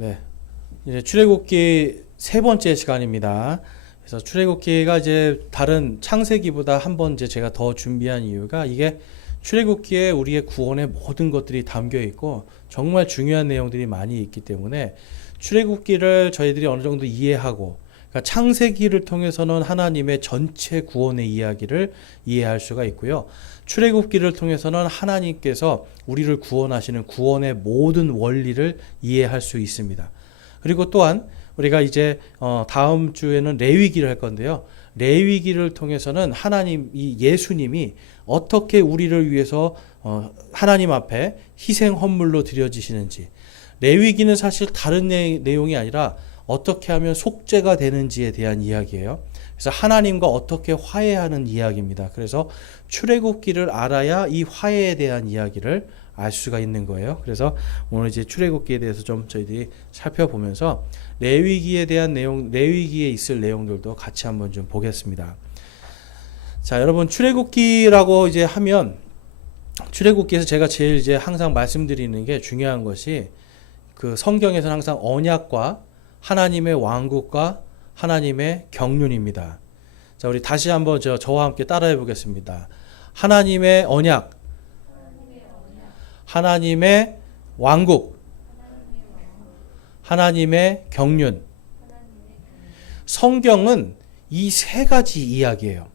네. 이제 출애굽기 세 번째 시간입니다. 그래서 출애굽기가 이제 다른 창세기보다 한 번 이제 제가 더 준비한 이유가 이게 출애굽기에 우리의 구원의 모든 것들이 담겨 있고 정말 중요한 내용들이 많이 있기 때문에 출애굽기를 저희들이 어느 정도 이해하고, 그러니까 창세기를 통해서는 하나님의 전체 구원의 이야기를 이해할 수가 있고요. 출애굽기를 통해서는 하나님께서 우리를 구원하시는 구원의 모든 원리를 이해할 수 있습니다. 그리고 또한 우리가 이제 다음 주에는 레위기를 할 건데요. 레위기를 통해서는 이 예수님이 어떻게 우리를 위해서 하나님 앞에 희생 헌물로 드려지시는지, 레위기는 사실 다른 내용이 아니라 어떻게 하면 속죄가 되는지에 대한 이야기예요. 그래서 하나님과 어떻게 화해하는 이야기입니다. 그래서 출애굽기를 알아야 이 화해에 대한 이야기를 알 수가 있는 거예요. 그래서 오늘 이제 출애굽기에 대해서 좀 저희들이 살펴보면서 레위기에 대한 내용, 레위기에 있을 내용들도 같이 한번 좀 보겠습니다. 자, 여러분, 출애굽기라고 이제 하면, 출애굽기에서 제가 제일 이제 항상 말씀드리는 게 중요한 것이, 그 성경에서는 항상 언약과 하나님의 왕국과 하나님의 경륜입니다. 자, 우리 다시 한번 저와 함께 따라해 보겠습니다. 하나님의 언약, 하나님의 왕국, 하나님의 경륜. 성경은 이 세 가지 이야기예요.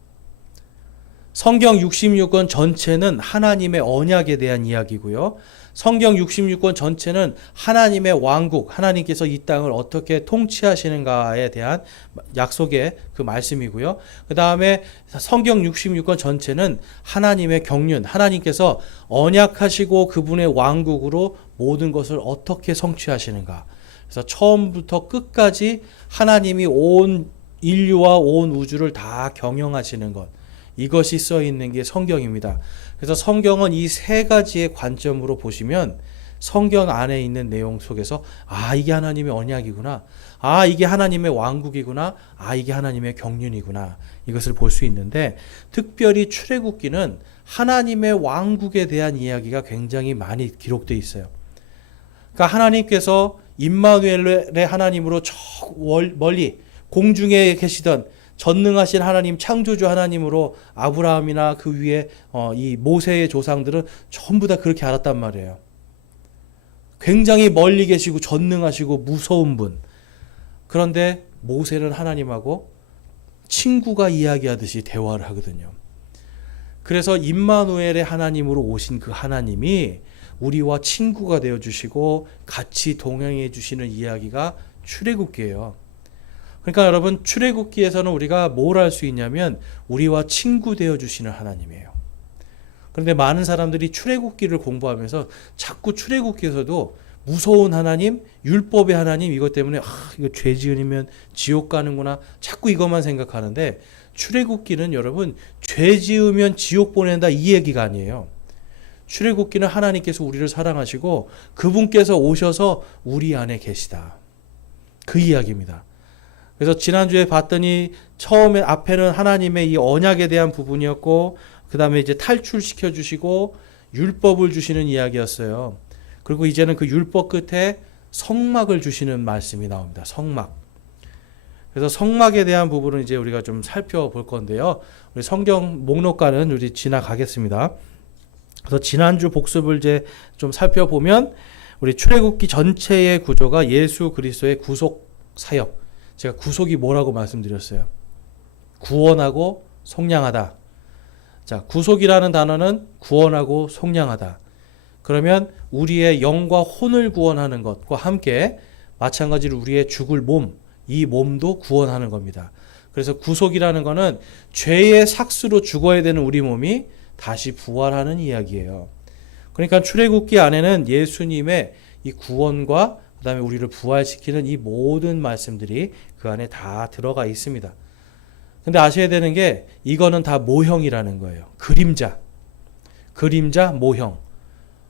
성경 66권 전체는 하나님의 언약에 대한 이야기고요. 성경 66권 전체는 하나님의 왕국, 하나님께서 이 땅을 어떻게 통치하시는가에 대한 약속의 그 말씀이고요. 그 다음에 성경 66권 전체는 하나님의 경륜, 하나님께서 언약하시고 그분의 왕국으로 모든 것을 어떻게 성취하시는가. 그래서 처음부터 끝까지 하나님이 온 인류와 온 우주를 다 경영하시는 것, 이것이 써 있는 게 성경입니다. 그래서 성경은 이 세 가지의 관점으로 보시면 성경 안에 있는 내용 속에서 이게 하나님의 언약이구나, 이게 하나님의 왕국이구나, 이게 하나님의 경륜이구나, 이것을 볼 수 있는데, 특별히 출애굽기는 하나님의 왕국에 대한 이야기가 굉장히 많이 기록되어 있어요. 그러니까 하나님께서 임마누엘의 하나님으로 저 멀리 공중에 계시던 전능하신 하나님, 창조주 하나님으로 아브라함이나 그 위에 이 모세의 조상들은 전부 다 그렇게 알았단 말이에요. 굉장히 멀리 계시고 전능하시고 무서운 분. 그런데 모세는 하나님하고 친구가 이야기하듯이 대화를 하거든요. 그래서 임마누엘의 하나님으로 오신 그 하나님이 우리와 친구가 되어주시고 같이 동행해 주시는 이야기가 출애굽기예요. 그러니까 여러분, 출애굽기에서는 우리가 뭘 할 수 있냐면 우리와 친구 되어 주시는 하나님이에요. 그런데 많은 사람들이 출애굽기를 공부하면서 자꾸 출애굽기에서도 무서운 하나님, 율법의 하나님, 이것 때문에 이거 죄 지으면 지옥 가는구나, 자꾸 이것만 생각하는데, 출애굽기는 여러분 죄 지으면 지옥 보낸다 이 얘기가 아니에요. 출애굽기는 하나님께서 우리를 사랑하시고 그분께서 오셔서 우리 안에 계시다, 그 이야기입니다. 그래서 지난주에 봤더니 처음에 앞에는 하나님의 이 언약에 대한 부분이었고, 그 다음에 이제 탈출시켜 주시고 율법을 주시는 이야기였어요. 그리고 이제는 그 율법 끝에 성막을 주시는 말씀이 나옵니다. 성막. 그래서 성막에 대한 부분은 이제 우리가 좀 살펴볼 건데요. 우리 성경 목록과는 우리 지나가겠습니다. 그래서 지난주 복습을 이제 좀 살펴보면 우리 출애굽기 전체의 구조가 예수 그리스도의 구속 사역. 제가 구속이 뭐라고 말씀드렸어요? 구원하고 속량하다. 자, 구속이라는 단어는 구원하고 속량하다. 그러면 우리의 영과 혼을 구원하는 것과 함께 마찬가지로 우리의 죽을 몸, 이 몸도 구원하는 겁니다. 그래서 구속이라는 것은 죄의 삭스로 죽어야 되는 우리 몸이 다시 부활하는 이야기예요. 그러니까 출애굽기 안에는 예수님의 이 구원과 그다음에 우리를 부활시키는 이 모든 말씀들이 그 안에 다 들어가 있습니다. 근데 아셔야 되는 게 이거는 다 모형이라는 거예요. 그림자, 모형.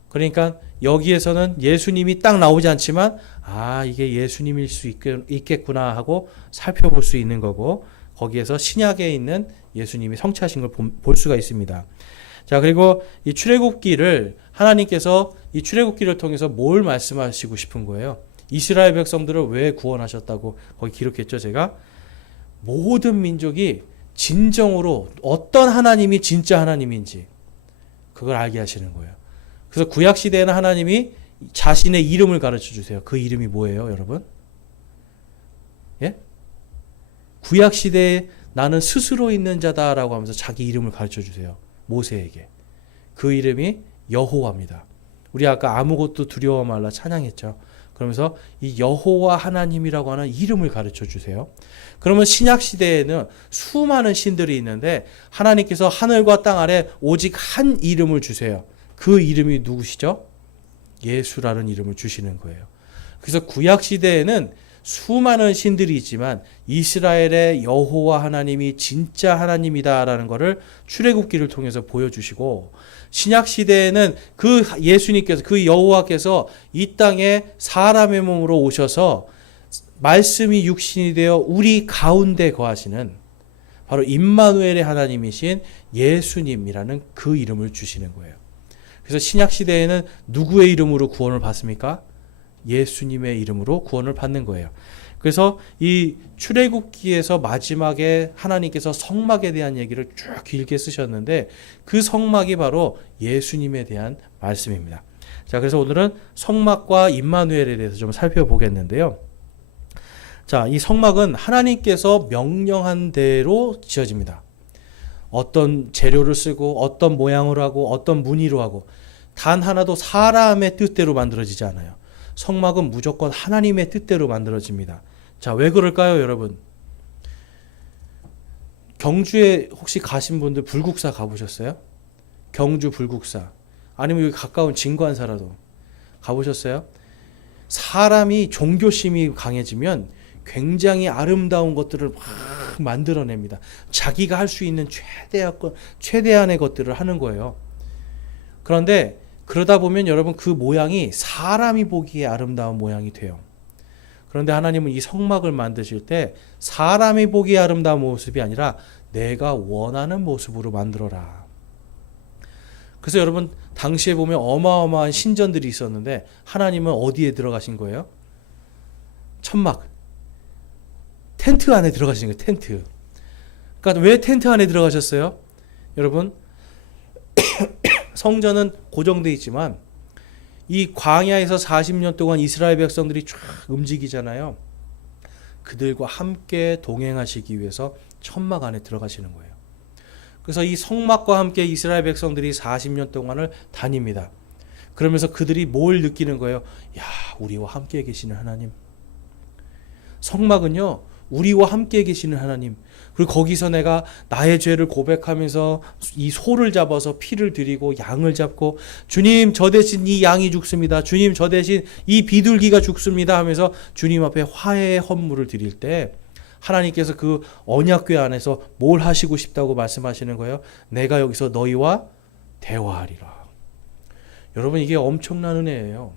그러니까 여기에서는 예수님이 딱 나오지 않지만 이게 예수님일 수 있겠구나 하고 살펴볼 수 있는 거고, 거기에서 신약에 있는 예수님이 성취하신 걸 볼 수가 있습니다. 자, 그리고 이 출애굽기를 하나님께서 이 출애굽기를 통해서 뭘 말씀하시고 싶은 거예요? 이스라엘 백성들을 왜 구원하셨다고 거기 기록했죠, 제가? 모든 민족이 진정으로 어떤 하나님이 진짜 하나님인지 그걸 알게 하시는 거예요. 그래서 구약 시대에는 하나님이 자신의 이름을 가르쳐 주세요. 그 이름이 뭐예요, 여러분? 예? 구약 시대에 나는 스스로 있는 자다라고 하면서 자기 이름을 가르쳐 주세요. 모세에게. 그 이름이 여호와입니다. 우리 아까 아무것도 두려워 말라 찬양했죠. 그러면서 이 여호와 하나님이라고 하는 이름을 가르쳐 주세요. 그러면 신약 시대에는 수많은 신들이 있는데 하나님께서 하늘과 땅 아래 오직 한 이름을 주세요. 그 이름이 누구시죠? 예수라는 이름을 주시는 거예요. 그래서 구약 시대에는 수많은 신들이 있지만 이스라엘의 여호와 하나님이 진짜 하나님이다라는 것을 출애굽기를 통해서 보여주시고, 신약 시대에는 그 예수님께서, 그 여호와께서 이 땅에 사람의 몸으로 오셔서 말씀이 육신이 되어 우리 가운데 거하시는 바로 임마누엘의 하나님이신 예수님이라는 그 이름을 주시는 거예요. 그래서 신약 시대에는 누구의 이름으로 구원을 받습니까? 예수님의 이름으로 구원을 받는 거예요. 그래서 이 출애굽기에서 마지막에 하나님께서 성막에 대한 얘기를 쭉 길게 쓰셨는데 그 성막이 바로 예수님에 대한 말씀입니다. 자, 그래서 오늘은 성막과 임마누엘에 대해서 좀 살펴보겠는데요. 자, 이 성막은 하나님께서 명령한 대로 지어집니다. 어떤 재료를 쓰고 어떤 모양으로 하고 어떤 무늬로 하고 단 하나도 사람의 뜻대로 만들어지지 않아요. 성막은 무조건 하나님의 뜻대로 만들어집니다. 자, 왜 그럴까요, 여러분? 경주에 혹시 가신 분들 불국사 가보셨어요? 경주 불국사. 아니면 여기 가까운 진관사라도 가보셨어요? 사람이 종교심이 강해지면 굉장히 아름다운 것들을 막 만들어냅니다. 자기가 할 수 있는 최대한의 것들을 하는 거예요. 그런데 그러다 보면 여러분 그 모양이 사람이 보기에 아름다운 모양이 돼요. 그런데 하나님은 이 성막을 만드실 때 사람이 보기에 아름다운 모습이 아니라 내가 원하는 모습으로 만들어라. 그래서 여러분 당시에 보면 어마어마한 신전들이 있었는데 하나님은 어디에 들어가신 거예요? 천막, 텐트 안에 들어가신 거예요. 텐트. 그러니까 왜 텐트 안에 들어가셨어요? 여러분 성전은 고정되어 있지만 이 광야에서 40년 동안 이스라엘 백성들이 쫙 움직이잖아요. 그들과 함께 동행하시기 위해서 천막 안에 들어가시는 거예요. 그래서 이 성막과 함께 이스라엘 백성들이 40년 동안을 다닙니다. 그러면서 그들이 뭘 느끼는 거예요? 야, 우리와 함께 계시는 하나님. 성막은요, 우리와 함께 계시는 하나님. 그리고 거기서 내가 나의 죄를 고백하면서 이 소를 잡아서 피를 드리고 양을 잡고 주님 저 대신 이 양이 죽습니다. 주님 저 대신 이 비둘기가 죽습니다 하면서 주님 앞에 화해의 헌물을 드릴 때 하나님께서 그 언약궤 안에서 뭘 하시고 싶다고 말씀하시는 거예요? 내가 여기서 너희와 대화하리라. 여러분 이게 엄청난 은혜예요.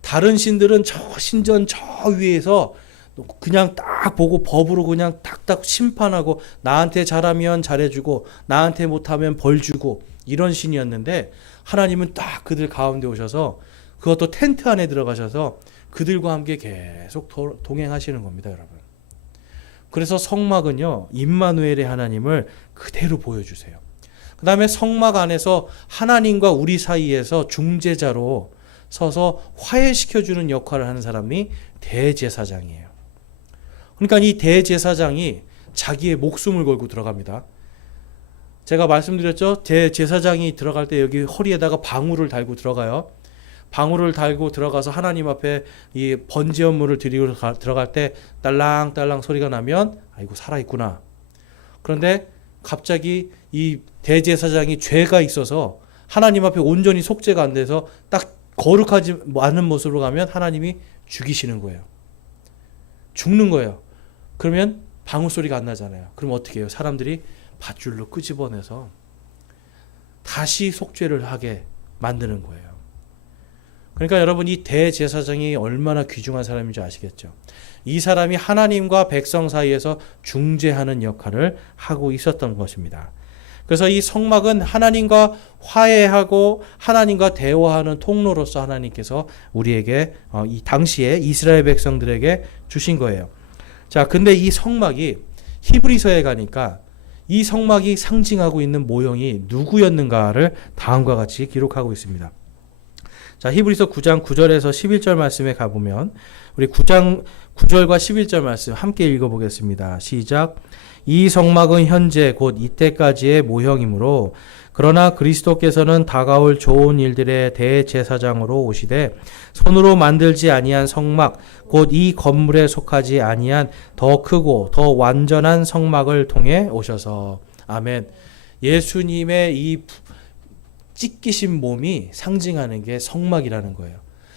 다른 신들은 저 신전 저 위에서 그냥 딱 보고 법으로 그냥 딱딱 심판하고 나한테 잘하면 잘해주고 나한테 못하면 벌주고 이런 신이었는데 하나님은 딱 그들 가운데 오셔서 그것도 텐트 안에 들어가셔서 그들과 함께 계속 동행하시는 겁니다, 여러분. 그래서 성막은요, 임마누엘의 하나님을 그대로 보여주세요. 그 다음에 성막 안에서 하나님과 우리 사이에서 중재자로 서서 화해시켜주는 역할을 하는 사람이 대제사장이에요. 그러니까 이 대제사장이 자기의 목숨을 걸고 들어갑니다. 제가 말씀드렸죠? 대제사장이 들어갈 때 여기 허리에다가 방울을 달고 들어가요. 방울을 달고 들어가서 하나님 앞에 이 번제 헌물을 드리고 들어갈 때 딸랑딸랑 소리가 나면 아이고 살아있구나. 그런데 갑자기 이 대제사장이 죄가 있어서 하나님 앞에 온전히 속죄가 안 돼서 딱 거룩하지 않은 모습으로 가면 하나님이 죽이시는 거예요. 죽는 거예요. 그러면 방울 소리가 안 나잖아요. 그럼 어떻게 해요? 사람들이 밧줄로 끄집어내서 다시 속죄를 하게 만드는 거예요. 그러니까 여러분 이 대제사장이 얼마나 귀중한 사람인지 아시겠죠? 이 사람이 하나님과 백성 사이에서 중재하는 역할을 하고 있었던 것입니다. 그래서 이 성막은 하나님과 화해하고 하나님과 대화하는 통로로서 하나님께서 우리에게 이 당시에 이스라엘 백성들에게 주신 거예요. 자, 근데 이 성막이 히브리서에 가니까 이 성막이 상징하고 있는 모형이 누구였는가를 다음과 같이 기록하고 있습니다. 자, 히브리서 9장 9절에서 11절 말씀에 가보면 우리 9장 9절과 11절 말씀 함께 읽어보겠습니다. 시작. 이 성막은 현재 곧 이때까지의 모형이므로 그러나 그리스도께서는 다가올 좋은 일들의 대제사장으로 오시되 손으로 만들지 아니한 성막 곧 이 건물에 속하지 아니한 더 크고 더 완전한 성막을 통해 오셔서 아멘. 예수님의 이 찢기신 몸이 상징하는 게 성막이라는 거예요.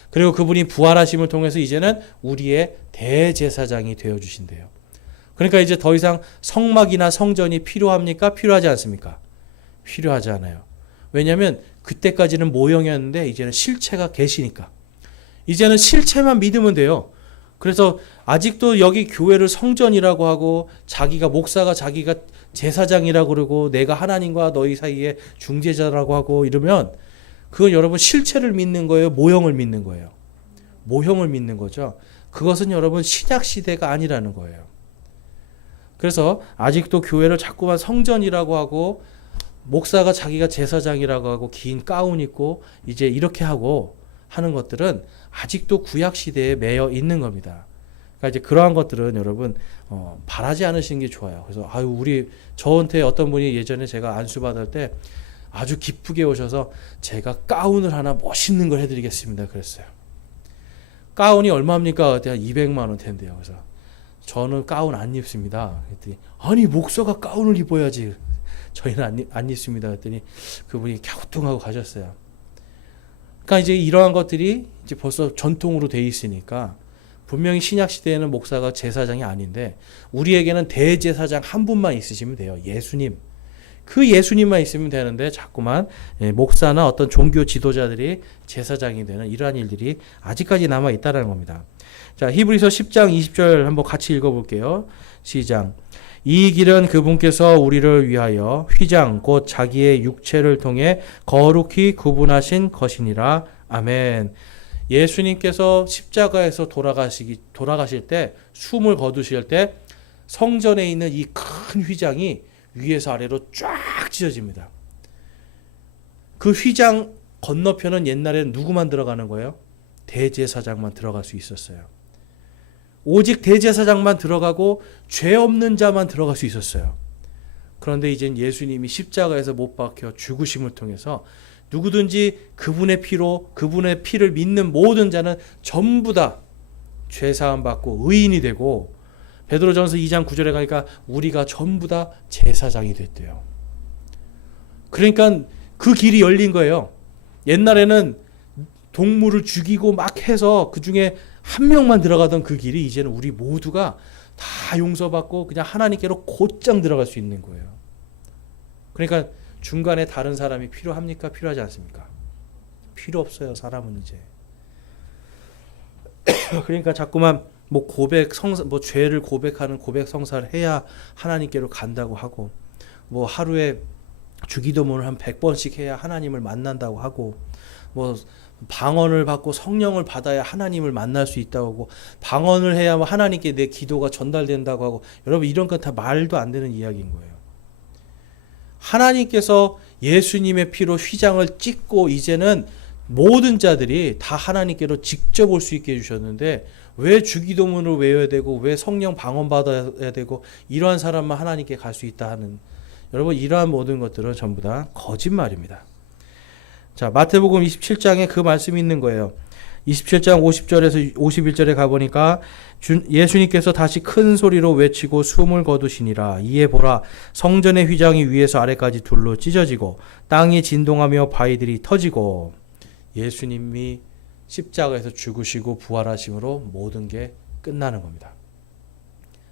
그리고 그분이 부활하심을 통해서 이제는 우리의 대제사장이 되어 주신대요. 그러니까 이제 더 이상 성막이나 성전이 필요합니까? 필요하지 않습니까? 필요하지 않아요. 왜냐하면 그때까지는 모형이었는데 이제는 실체가 계시니까. 이제는 실체만 믿으면 돼요. 그래서 아직도 여기 교회를 성전이라고 하고 자기가 목사가 자기가 제사장이라고 그러고 내가 하나님과 너희 사이에 중재자라고 하고 이러면 그건 여러분 실체를 믿는 거예요? 모형을 믿는 거예요? 모형을 믿는 거죠. 그것은 여러분 신약 시대가 아니라는 거예요. 그래서 아직도 교회를 자꾸만 성전이라고 하고 목사가 자기가 제사장이라고 하고 긴 가운 입고 이제 이렇게 하고 하는 것들은 아직도 구약 시대에 매여 있는 겁니다. 그러니까 이제 그러한 것들은 여러분 바라지 않으시는 게 좋아요. 그래서 우리 저한테 어떤 분이 예전에 제가 안수 받을 때 아주 기쁘게 오셔서 제가 가운을 하나 멋있는 걸 해드리겠습니다. 그랬어요. 가운이 얼마입니까? 그때 한 200만 원 텐데요. 그래서 저는 가운 안 입습니다. 그랬더니 아니 목사가 가운을 입어야지. 저희는 안 입습니다. 그랬더니 그분이 갸우뚱하고 가셨어요. 그러니까 이제 이러한 것들이 이제 벌써 전통으로 돼 있으니까 분명히 신약 시대에는 목사가 제사장이 아닌데 우리에게는 대제사장 한 분만 있으시면 돼요. 예수님. 그 예수님만 있으면 되는데 자꾸만 목사나 어떤 종교 지도자들이 제사장이 되는 이러한 일들이 아직까지 남아 있다는 겁니다. 자, 히브리서 10장 20절 한번 같이 읽어볼게요. 시작. 이 길은 그분께서 우리를 위하여 휘장 곧 자기의 육체를 통해 거룩히 구분하신 것이니라. 아멘. 예수님께서 십자가에서 돌아가실 때 숨을 거두실 때 성전에 있는 이 큰 휘장이 위에서 아래로 쫙 찢어집니다. 그 휘장 건너편은 옛날에는 누구만 들어가는 거예요? 대제사장만 들어갈 수 있었어요. 오직 대제사장만 들어가고 죄 없는 자만 들어갈 수 있었어요. 그런데 이젠 예수님이 십자가에서 못 박혀 죽으심을 통해서 누구든지 그분의 피로 그분의 피를 믿는 모든 자는 전부 다 죄사함 받고 의인이 되고 베드로전서 2장 9절에 가니까 우리가 전부 다 제사장이 됐대요. 그러니까 그 길이 열린 거예요. 옛날에는 동물을 죽이고 막 해서 그 중에 한 명만 들어가던 그 길이 이제는 우리 모두가 다 용서받고 그냥 하나님께로 곧장 들어갈 수 있는 거예요. 그러니까 중간에 다른 사람이 필요합니까? 필요하지 않습니까? 필요 없어요. 사람은 이제. 그러니까 자꾸만 죄를 고백하는 고백 성사를 해야 하나님께로 간다고 하고 하루에 주기도문을 한 100번씩 해야 하나님을 만난다고 하고 방언을 받고 성령을 받아야 하나님을 만날 수 있다고 하고 방언을 해야 하나님께 내 기도가 전달된다고 하고 여러분 이런 건 다 말도 안 되는 이야기인 거예요. 하나님께서 예수님의 피로 휘장을 찢고 이제는 모든 자들이 다 하나님께로 직접 올 수 있게 해주셨는데 왜 주기도문을 외워야 되고 왜 성령 방언 받아야 되고 이러한 사람만 하나님께 갈 수 있다 하는 여러분 이러한 모든 것들은 전부 다 거짓말입니다. 자, 마태복음 27장에 그 말씀이 있는 거예요. 27장 50절에서 51절에 가보니까 예수님께서 다시 큰 소리로 외치고 숨을 거두시니라. 이에 보라 성전의 휘장이 위에서 아래까지 둘로 찢어지고 땅이 진동하며 바위들이 터지고 예수님이 십자가에서 죽으시고 부활하심으로 모든 게 끝나는 겁니다.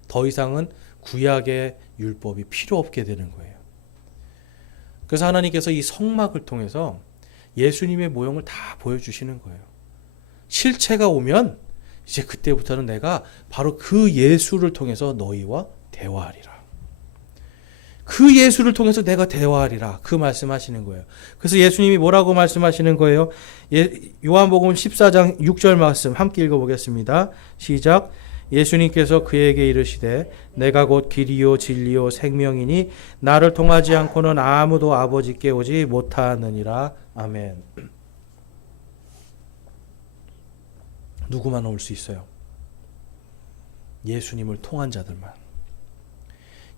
더 이상은 구약의 율법이 필요 없게 되는 거예요. 그래서 하나님께서 이 성막을 통해서 예수님의 모형을 다 보여주시는 거예요. 실체가 오면 이제 그때부터는 내가 바로 그 예수를 통해서 너희와 대화하리라. 그 예수를 통해서 내가 대화하리라. 그 말씀하시는 거예요. 그래서 예수님이 뭐라고 말씀하시는 거예요? 요한복음 14장 6절 말씀 함께 읽어보겠습니다. 시작. 예수님께서 그에게 이르시되 내가 곧 길이요 진리요 생명이니 나를 통하지 않고는 아무도 아버지께 오지 못하느니라. 아멘. 누구만 올 수 있어요? 예수님을 통한 자들만.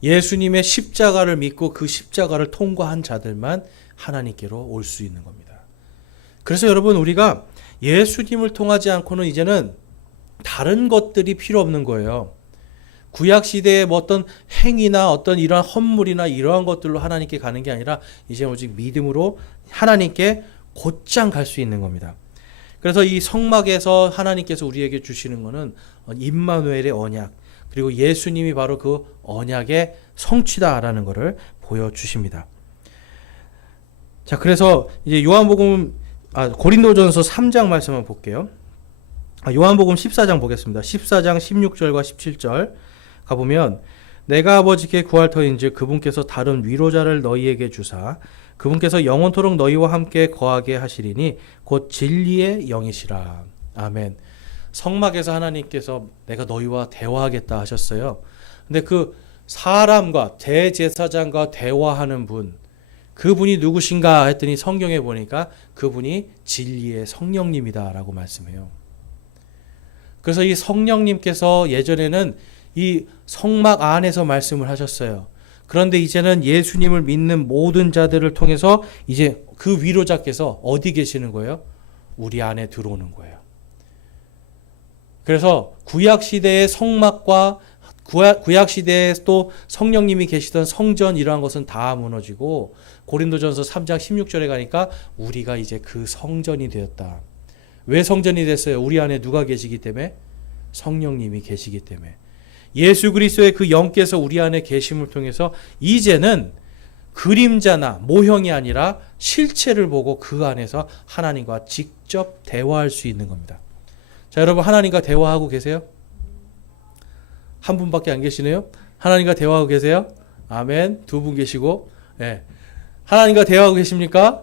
예수님의 십자가를 믿고 그 십자가를 통과한 자들만 하나님께로 올 수 있는 겁니다. 그래서 여러분, 우리가 예수님을 통하지 않고는 이제는 다른 것들이 필요 없는 거예요. 구약 시대의 뭐 어떤 행위나 어떤 이러한 헌물이나 이러한 것들로 하나님께 가는 게 아니라 이제 오직 믿음으로 하나님께 곧장 갈 수 있는 겁니다. 그래서 이 성막에서 하나님께서 우리에게 주시는 것은 임마누엘의 언약, 그리고 예수님이 바로 그 언약의 성취다라는 것을 보여주십니다. 자, 그래서 이제 고린도전서 3장 말씀 한번 볼게요. 요한복음 14장 보겠습니다. 14장 16절과 17절 가보면 내가 아버지께 구할 터인즉 그분께서 다른 위로자를 너희에게 주사 그분께서 영원토록 너희와 함께 거하게 하시리니 곧 진리의 영이시라. 아멘. 성막에서 하나님께서 내가 너희와 대화하겠다 하셨어요. 근데 그 사람과 대제사장과 대화하는 분, 그분이 누구신가 했더니 성경에 보니까 그분이 진리의 성령님이다라고 말씀해요. 그래서 이 성령님께서 예전에는 이 성막 안에서 말씀을 하셨어요. 그런데 이제는 예수님을 믿는 모든 자들을 통해서 이제 그 위로자께서 어디 계시는 거예요? 우리 안에 들어오는 거예요. 그래서 구약시대의 성막과 구약시대에 또 성령님이 계시던 성전 이러한 것은 다 무너지고 고린도전서 3장 16절에 가니까 우리가 이제 그 성전이 되었다. 왜 성전이 됐어요? 우리 안에 누가 계시기 때문에? 성령님이 계시기 때문에. 예수 그리스도의 그 영께서 우리 안에 계심을 통해서 이제는 그림자나 모형이 아니라 실체를 보고 그 안에서 하나님과 직접 대화할 수 있는 겁니다. 자, 여러분, 하나님과 대화하고 계세요? 한 분밖에 안 계시네요. 하나님과 대화하고 계세요? 아멘. 두 분 계시고, 네. 하나님과 대화하고 계십니까?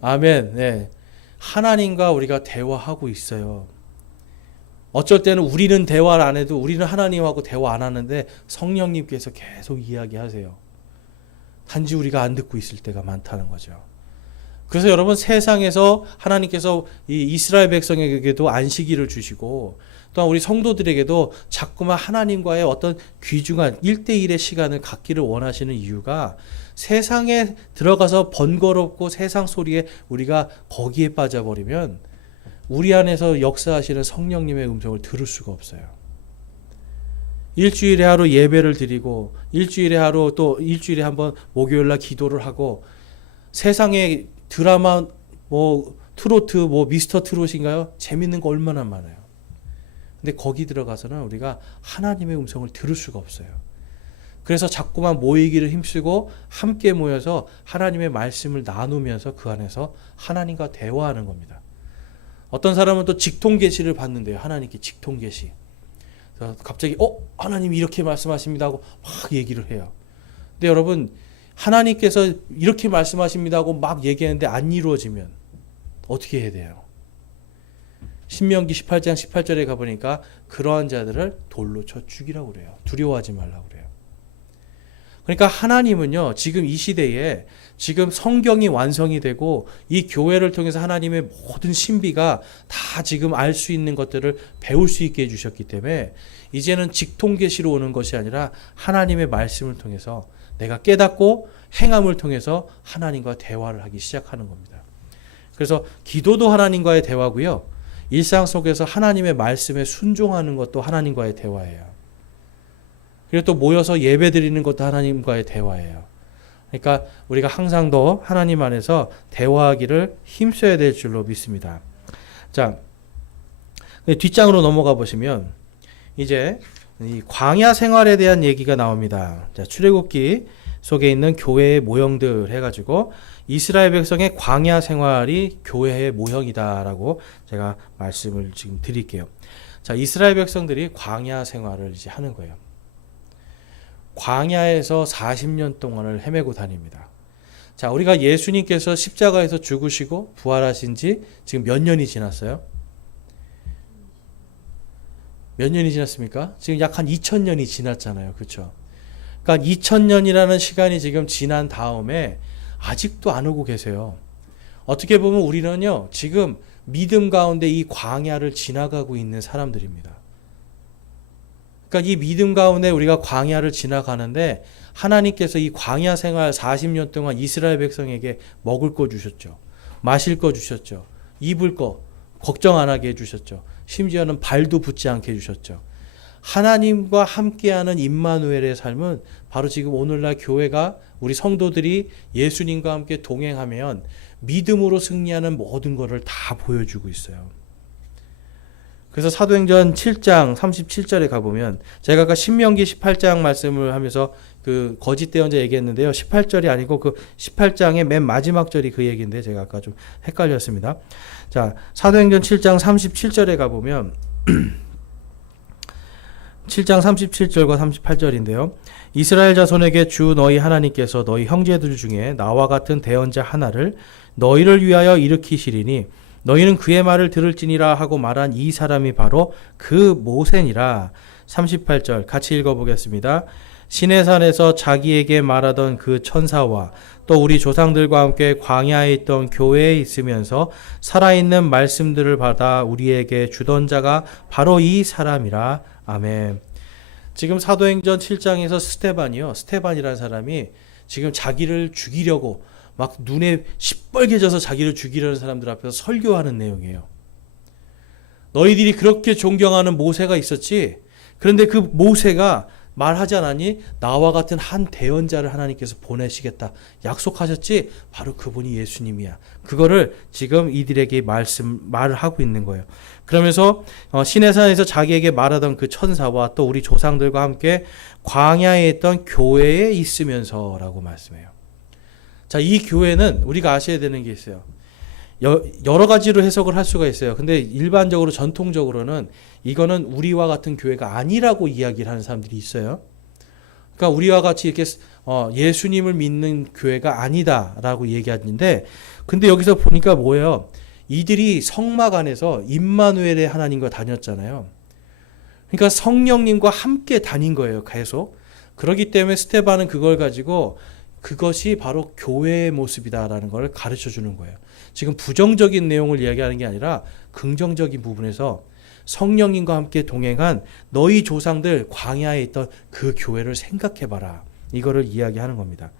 아멘. 네. 하나님과 우리가 대화하고 있어요. 어쩔 때는 우리는 대화를 안 해도 우리는 하나님하고 대화 안 하는데 성령님께서 계속 이야기하세요. 단지 우리가 안 듣고 있을 때가 많다는 거죠. 그래서 여러분, 세상에서 하나님께서 이 이스라엘 백성에게도 안식일을 주시고 또한 우리 성도들에게도 자꾸만 하나님과의 어떤 귀중한 1대1의 시간을 갖기를 원하시는 이유가 세상에 들어가서 번거롭고 세상 소리에 우리가 거기에 빠져버리면 우리 안에서 역사하시는 성령님의 음성을 들을 수가 없어요. 일주일에 하루 예배를 드리고 일주일에 하루 또 일주일에 한번 목요일날 기도를 하고 세상에 드라마 뭐 트로트 뭐 미스터 트롯인가요? 재밌는 거 얼마나 많아요. 근데 거기 들어가서는 우리가 하나님의 음성을 들을 수가 없어요. 그래서 자꾸만 모이기를 힘쓰고 함께 모여서 하나님의 말씀을 나누면서 그 안에서 하나님과 대화하는 겁니다. 어떤 사람은 또 직통계시를 받는데요. 하나님께 직통계시. 갑자기 하나님이 이렇게 말씀하십니다 하고 막 얘기를 해요. 근데 여러분, 하나님께서 이렇게 말씀하십니다 하고 막 얘기하는데 안 이루어지면 어떻게 해야 돼요? 신명기 18장 18절에 가보니까 그러한 자들을 돌로 쳐 죽이라고 그래요. 두려워하지 말라고 그래요. 그러니까 하나님은요, 지금 이 시대에 지금 성경이 완성이 되고 이 교회를 통해서 하나님의 모든 신비가 다 지금 알 수 있는 것들을 배울 수 있게 해주셨기 때문에 이제는 직통계시로 오는 것이 아니라 하나님의 말씀을 통해서 내가 깨닫고 행함을 통해서 하나님과 대화를 하기 시작하는 겁니다. 그래서 기도도 하나님과의 대화고요. 일상 속에서 하나님의 말씀에 순종하는 것도 하나님과의 대화예요. 그리고 또 모여서 예배 드리는 것도 하나님과의 대화예요. 그러니까 우리가 항상 더 하나님 안에서 대화하기를 힘써야 될 줄로 믿습니다. 자, 뒷장으로 넘어가 보시면 이제 이 광야 생활에 대한 얘기가 나옵니다. 자, 출애굽기 속에 있는 교회의 모형들 해가지고 이스라엘 백성의 광야 생활이 교회의 모형이다라고 제가 말씀을 지금 드릴게요. 자, 이스라엘 백성들이 광야 생활을 이제 하는 거예요. 광야에서 40년 동안을 헤매고 다닙니다. 자, 우리가 예수님께서 십자가에서 죽으시고 부활하신 지 지금 몇 년이 지났어요? 몇 년이 지났습니까? 지금 약 한 2000년이 지났잖아요. 그렇죠? 그러니까 2000년이라는 시간이 지금 지난 다음에 아직도 안 오고 계세요. 어떻게 보면 우리는요, 지금 믿음 가운데 이 광야를 지나가고 있는 사람들입니다. 그러니까 이 믿음 가운데 우리가 광야를 지나가는데 하나님께서 이 광야 생활 40년 동안 이스라엘 백성에게 먹을 거 주셨죠. 마실 거 주셨죠. 입을 거 걱정 안 하게 해주셨죠. 심지어는 발도 붙지 않게 해주셨죠. 하나님과 함께하는 임마누엘의 삶은 바로 지금 오늘날 교회가 우리 성도들이 예수님과 함께 동행하면 믿음으로 승리하는 모든 것을 다 보여주고 있어요. 그래서 사도행전 7장 37절에 가보면 제가 아까 신명기 18장 말씀을 하면서 그 거짓 대언자 얘기했는데요. 18절이 아니고 그 18장의 맨 마지막 절이 그 얘기인데 제가 아까 좀 헷갈렸습니다. 자, 사도행전 7장 37절에 가보면 7장 37절과 38절인데요. 이스라엘 자손에게 주 너희 하나님께서 너희 형제들 중에 나와 같은 대언자 하나를 너희를 위하여 일으키시리니 너희는 그의 말을 들을지니라 하고 말한 이 사람이 바로 그 모세니라. 38절 같이 읽어보겠습니다. 시내산에서 자기에게 말하던 그 천사와 또 우리 조상들과 함께 광야에 있던 교회에 있으면서 살아있는 말씀들을 받아 우리에게 주던 자가 바로 이 사람이라. 아멘. 지금 사도행전 7장에서 스테반이라는 사람이 지금 자기를 죽이려고 막 눈에 시뻘개져서 자기를 죽이려는 사람들 앞에서 설교하는 내용이에요. 너희들이 그렇게 존경하는 모세가 있었지? 그런데 그 모세가 말하지 않았니? 나와 같은 한 대언자를 하나님께서 보내시겠다 약속하셨지? 바로 그분이 예수님이야. 그거를 지금 이들에게 말을 하고 있는 거예요. 그러면서 시내산에서 자기에게 말하던 그 천사와 또 우리 조상들과 함께 광야에 있던 교회에 있으면서라고 말씀해요. 자, 이 교회는 우리가 아셔야 되는 게 있어요. 여러 가지로 해석을 할 수가 있어요. 근데 일반적으로 전통적으로는 이거는 우리와 같은 교회가 아니라고 이야기를 하는 사람들이 있어요. 그러니까 우리와 같이 이렇게 예수님을 믿는 교회가 아니다라고 얘기하는데, 근데 여기서 보니까 뭐예요? 이들이 성막 안에서 임마누엘의 하나님과 다녔잖아요. 그러니까 성령님과 함께 다닌 거예요, 계속. 그렇기 때문에 스테반은 그걸 가지고 그것이 바로 교회의 모습이다라는 걸 가르쳐 주는 거예요. 지금 부정적인 내용을 이야기하는 게 아니라 긍정적인 부분에서 성령님과 함께 동행한 너희 조상들 광야에 있던 그 교회를 생각해봐라. 이거를 이야기하는 겁니다.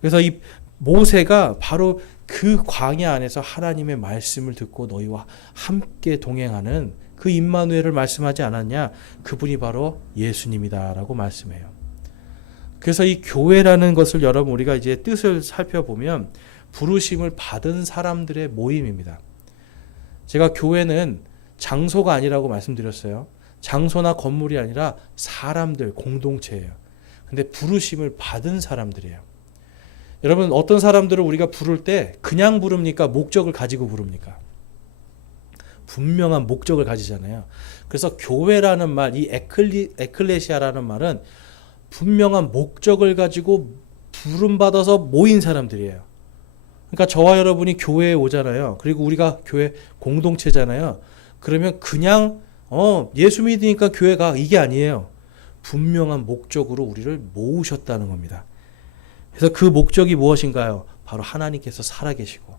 그래서 이 모세가 바로 그 광야 안에서 하나님의 말씀을 듣고 너희와 함께 동행하는 그 임마누엘을 말씀하지 않았냐? 그분이 바로 예수님이다라고 말씀해요. 그래서 이 교회라는 것을 여러분 우리가 이제 뜻을 살펴보면 부르심을 받은 사람들의 모임입니다. 제가 교회는 장소가 아니라고 말씀드렸어요. 장소나 건물이 아니라 사람들, 공동체예요. 근데 부르심을 받은 사람들이에요. 여러분 어떤 사람들을 우리가 부를 때 그냥 부릅니까? 목적을 가지고 부릅니까? 분명한 목적을 가지잖아요. 그래서 교회라는 말, 이 에클레시아라는 말은 분명한 목적을 가지고 부름받아서 모인 사람들이에요. 그러니까 저와 여러분이 교회에 오잖아요. 그리고 우리가 교회 공동체잖아요. 그러면 그냥 예수 믿으니까 교회 가, 이게 아니에요. 분명한 목적으로 우리를 모으셨다는 겁니다. 그래서 그 목적이 무엇인가요? 바로 하나님께서 살아계시고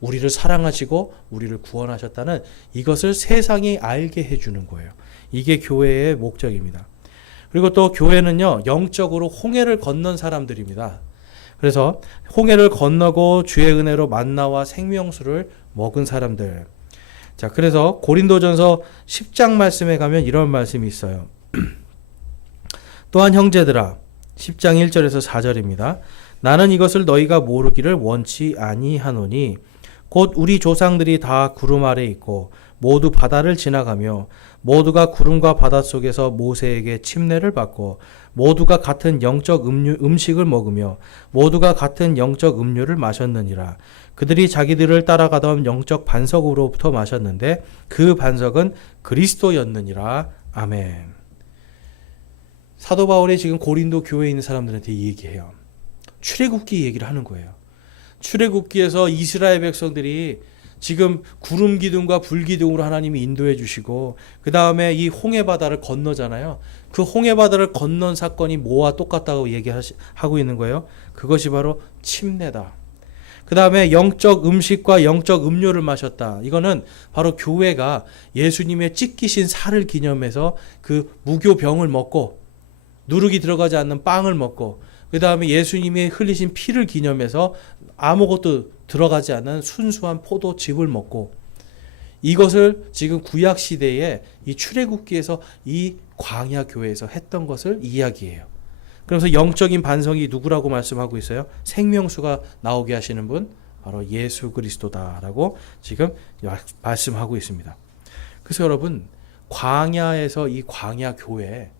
우리를 사랑하시고 우리를 구원하셨다는 이것을 세상이 알게 해주는 거예요. 이게 교회의 목적입니다. 그리고 또 교회는요, 영적으로 홍해를 건넌 사람들입니다. 그래서 홍해를 건너고 주의 은혜로 만나와 생명수를 먹은 사람들. 자, 그래서 고린도전서 10장 말씀에 가면 이런 말씀이 있어요. 또한 형제들아, 10장 1절에서 4절입니다. 나는 이것을 너희가 모르기를 원치 아니하노니 곧 우리 조상들이 다 구름 아래 있고 모두 바다를 지나가며 모두가 구름과 바다 속에서 모세에게 침례를 받고 모두가 같은 영적 음식을 먹으며 모두가 같은 영적 음료를 마셨느니라. 그들이 자기들을 따라가던 영적 반석으로부터 마셨는데 그 반석은 그리스도였느니라. 아멘. 사도 바울이 지금 고린도 교회에 있는 사람들한테 얘기해요. 출애굽기 얘기를 하는 거예요. 출애굽기에서 이스라엘 백성들이 지금 구름 기둥과 불 기둥으로 하나님이 인도해 주시고 그 다음에 이 홍해 바다를 건너잖아요. 그 홍해 바다를 건넌 사건이 뭐와 똑같다고 얘기하고 있는 거예요. 그것이 바로 침례다. 그 다음에 영적 음식과 영적 음료를 마셨다. 이거는 바로 교회가 예수님의 찢기신 살을 기념해서 그 무교병을 먹고 누룩이 들어가지 않는 빵을 먹고 그 다음에 예수님이 흘리신 피를 기념해서 아무것도 들어가지 않는 순수한 포도즙을 먹고 이것을 지금 구약 시대에 이 출애굽기에서 이 광야 교회에서 했던 것을 이야기해요. 그래서 영적인 반성이 누구라고 말씀하고 있어요? 생명수가 나오게 하시는 분 바로 예수 그리스도다라고 지금 말씀하고 있습니다. 그래서 여러분 광야에서 이 광야 교회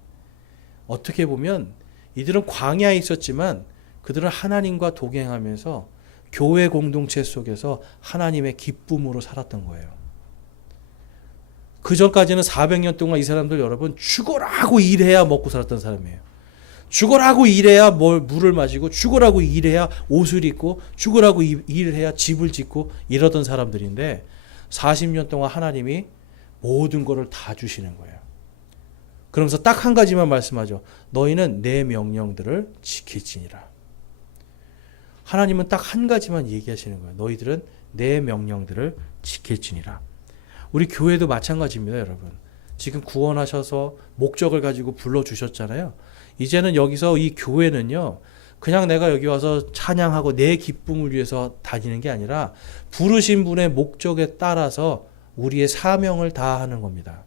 어떻게 보면 이들은 광야에 있었지만 그들은 하나님과 동행하면서 교회 공동체 속에서 하나님의 기쁨으로 살았던 거예요. 그 전까지는 400년 동안 이 사람들 여러분 죽어라고 일해야 먹고 살았던 사람이에요. 죽어라고 일해야 물을 마시고 죽어라고 일해야 옷을 입고 죽어라고 일을 해야 집을 짓고 이러던 사람들인데 40년 동안 하나님이 모든 것을 다 주시는 거예요. 그러면서 딱 한 가지만 말씀하죠. 너희는 내 명령들을 지킬지니라. 하나님은 딱 한 가지만 얘기하시는 거예요. 너희들은 내 명령들을 지킬지니라. 우리 교회도 마찬가지입니다, 여러분. 지금 구원하셔서 목적을 가지고 불러주셨잖아요. 이제는 여기서 이 교회는요, 그냥 내가 여기 와서 찬양하고 내 기쁨을 위해서 다니는 게 아니라 부르신 분의 목적에 따라서 우리의 사명을 다하는 겁니다.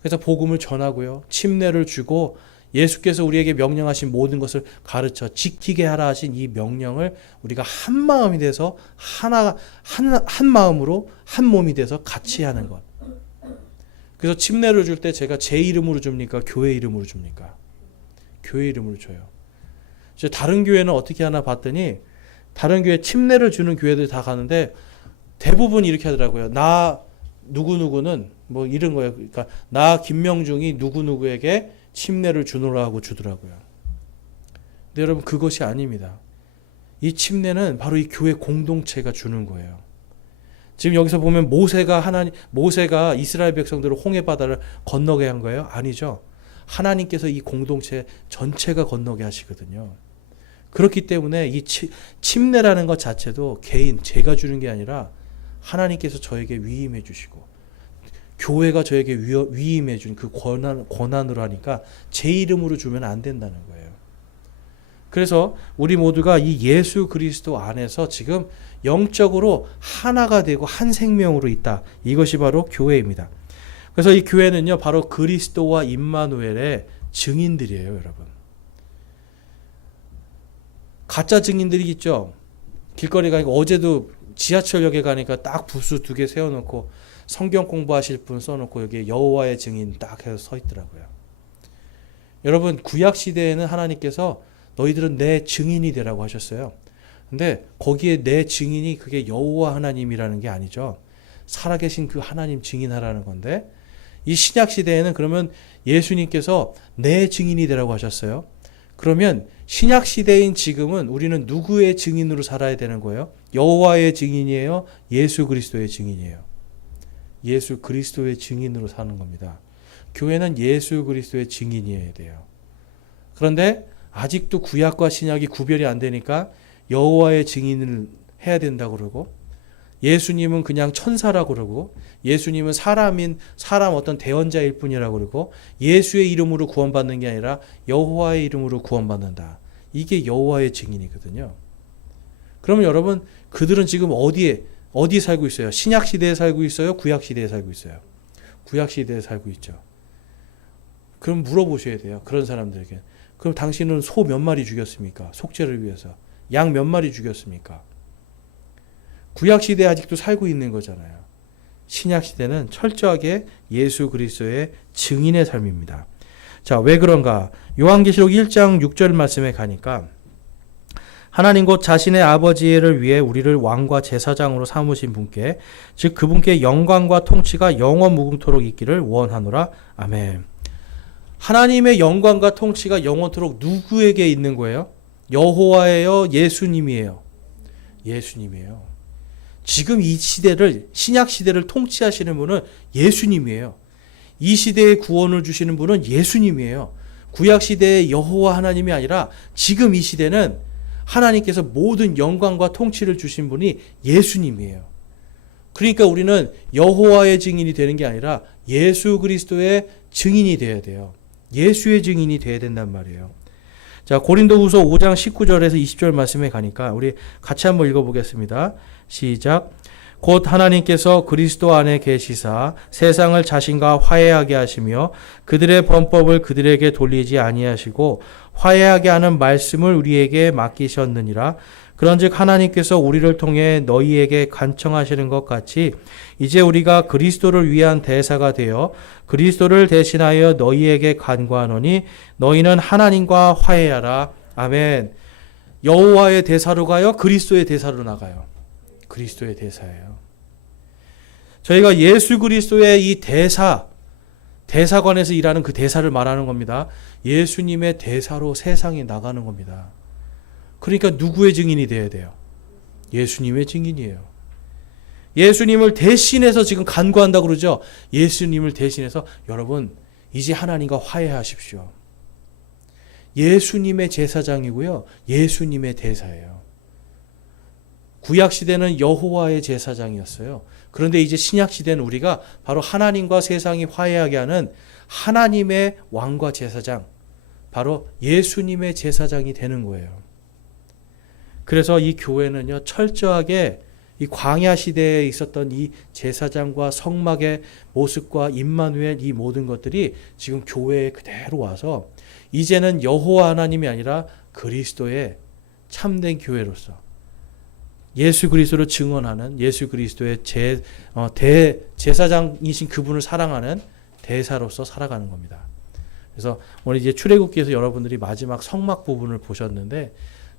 그래서 복음을 전하고요, 침례를 주고 예수께서 우리에게 명령하신 모든 것을 가르쳐 지키게 하라 하신 이 명령을 우리가 한 마음이 돼서 한 마음으로 한 몸이 돼서 같이 하는 것. 그래서 침례를 줄 때 제가 제 이름으로 줍니까? 교회 이름으로 줍니까? 교회 이름으로 줘요. 다른 교회는 어떻게 하나 봤더니 다른 교회 침례를 주는 교회들 다 가는데 대부분 이렇게 하더라고요. 나 누구누구는 뭐 이런 거예요. 그러니까 나 김명중이 누구누구에게 침례를 주노라 하고 주더라고요. 근데 여러분 그것이 아닙니다. 이 침례는 바로 이 교회 공동체가 주는 거예요. 지금 여기서 보면 모세가 이스라엘 백성들을 홍해 바다를 건너게 한 거예요? 아니죠. 하나님께서 이 공동체 전체가 건너게 하시거든요. 그렇기 때문에 이 침례라는 것 자체도 제가 주는 게 아니라 하나님께서 저에게 위임해 주시고 교회가 저에게 위임해 준 그 권한으로 하니까 제 이름으로 주면 안 된다는 거예요. 그래서 우리 모두가 이 예수 그리스도 안에서 지금 영적으로 하나가 되고 한 생명으로 있다. 이것이 바로 교회입니다. 그래서 이 교회는요, 바로 그리스도와 임마누엘의 증인들이에요, 여러분. 가짜 증인들이 있죠. 길거리 가니까 어제도 지하철역에 가니까 딱 부스 2개 세워놓고 성경 공부하실 분 써놓고 여기에 여호와의 증인 딱 해서 서 있더라고요. 여러분 구약 시대에는 하나님께서 너희들은 내 증인이 되라고 하셨어요. 근데 거기에 내 증인이 그게 여호와 하나님이라는 게 아니죠. 살아계신 그 하나님 증인하라는 건데 이 신약 시대에는 그러면 예수님께서 내 증인이 되라고 하셨어요. 그러면 신약 시대인 지금은 우리는 누구의 증인으로 살아야 되는 거예요? 여호와의 증인이에요? 예수 그리스도의 증인이에요? 예수 그리스도의 증인으로 사는 겁니다. 교회는 예수 그리스도의 증인이어야 돼요. 그런데 아직도 구약과 신약이 구별이 안 되니까 여호와의 증인을 해야 된다고 그러고 예수님은 그냥 천사라고 그러고 예수님은 사람 어떤 대언자일 뿐이라고 그러고 예수의 이름으로 구원받는 게 아니라 여호와의 이름으로 구원받는다. 이게 여호와의 증인이거든요. 그러면 여러분 그들은 지금 어디 살고 있어요? 신약 시대에 살고 있어요? 구약 시대에 살고 있어요? 구약 시대에 살고 있죠. 그럼 물어보셔야 돼요. 그런 사람들에게. 그럼 당신은 소 몇 마리 죽였습니까? 속죄를 위해서. 양 몇 마리 죽였습니까? 구약 시대에 아직도 살고 있는 거잖아요. 신약 시대는 철저하게 예수 그리스도의 증인의 삶입니다. 자, 왜 그런가? 요한계시록 1장 6절 말씀에 가니까 하나님 곧 자신의 아버지를 위해 우리를 왕과 제사장으로 삼으신 분께 즉 그분께 영광과 통치가 영원 무궁토록 있기를 원하노라. 아멘. 하나님의 영광과 통치가 영원토록 누구에게 있는 거예요? 여호와예요? 예수님이에요? 예수님이에요. 지금 이 시대를, 신약 시대를 통치하시는 분은 예수님이에요. 이 시대에 구원을 주시는 분은 예수님이에요. 구약 시대의 여호와 하나님이 아니라 지금 이 시대는 하나님께서 모든 영광과 통치를 주신 분이 예수님이에요. 그러니까 우리는 여호와의 증인이 되는 게 아니라 예수 그리스도의 증인이 되어야 돼요. 예수의 증인이 되어야 된단 말이에요. 자, 고린도후서 5장 19절에서 20절 말씀에 가니까 우리 같이 한번 읽어보겠습니다. 시작. 곧 하나님께서 그리스도 안에 계시사 세상을 자신과 화해하게 하시며 그들의 범법을 그들에게 돌리지 아니하시고 화해하게 하는 말씀을 우리에게 맡기셨느니라. 그런즉 하나님께서 우리를 통해 너희에게 간청하시는 것 같이 이제 우리가 그리스도를 위한 대사가 되어 그리스도를 대신하여 너희에게 간구하노니 너희는 하나님과 화해하라. 아멘. 여호와의 대사로 가요? 그리스도의 대사로 나가요? 그리스도의 대사예요. 저희가 예수 그리스도의 이 대사관에서 일하는 그 대사를 말하는 겁니다. 예수님의 대사로 세상에 나가는 겁니다. 그러니까 누구의 증인이 돼야 돼요? 예수님의 증인이에요. 예수님을 대신해서 지금 간구한다고 그러죠. 예수님을 대신해서 여러분 이제 하나님과 화해하십시오. 예수님의 제사장이고요. 예수님의 대사예요. 구약 시대는 여호와의 제사장이었어요. 그런데 이제 신약 시대는 우리가 바로 하나님과 세상이 화해하게 하는 하나님의 왕과 제사장, 바로 예수님의 제사장이 되는 거예요. 그래서 이 교회는요, 철저하게 이 광야 시대에 있었던 이 제사장과 성막의 모습과 임마누엘 이 모든 것들이 지금 교회에 그대로 와서 이제는 여호와 하나님이 아니라 그리스도의 참된 교회로서 예수 그리스도를 증언하는 예수 그리스도의 대제사장이신 그분을 사랑하는 대사로서 살아가는 겁니다. 그래서 오늘 이제 출애굽기에서 여러분들이 마지막 성막 부분을 보셨는데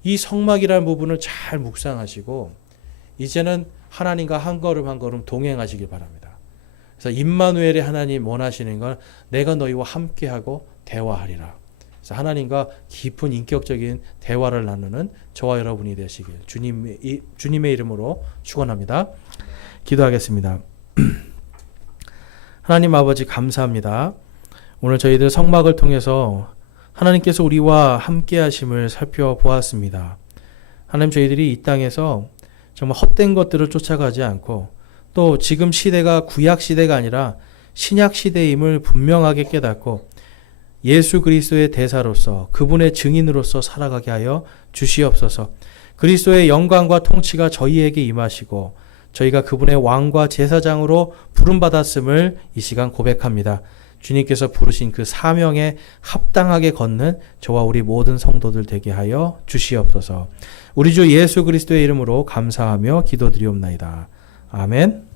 이 성막이라는 부분을 잘 묵상하시고 이제는 하나님과 한 걸음 한 걸음 동행하시길 바랍니다. 그래서 임마누엘의 하나님 원하시는 건 내가 너희와 함께하고 대화하리라. 그래서 하나님과 깊은 인격적인 대화를 나누는 저와 여러분이 되시길 주님의 이름으로 축원합니다. 기도하겠습니다. 하나님 아버지 감사합니다. 오늘 저희들 성막을 통해서 하나님께서 우리와 함께 하심을 살펴보았습니다. 하나님 저희들이 이 땅에서 정말 헛된 것들을 쫓아가지 않고 또 지금 시대가 구약 시대가 아니라 신약 시대임을 분명하게 깨닫고 예수 그리스도의 대사로서 그분의 증인으로서 살아가게 하여 주시옵소서. 그리스도의 영광과 통치가 저희에게 임하시고 저희가 그분의 왕과 제사장으로 부름받았음을 이 시간 고백합니다. 주님께서 부르신 그 사명에 합당하게 걷는 저와 우리 모든 성도들 되게 하여 주시옵소서. 우리 주 예수 그리스도의 이름으로 감사하며 기도드리옵나이다. 아멘.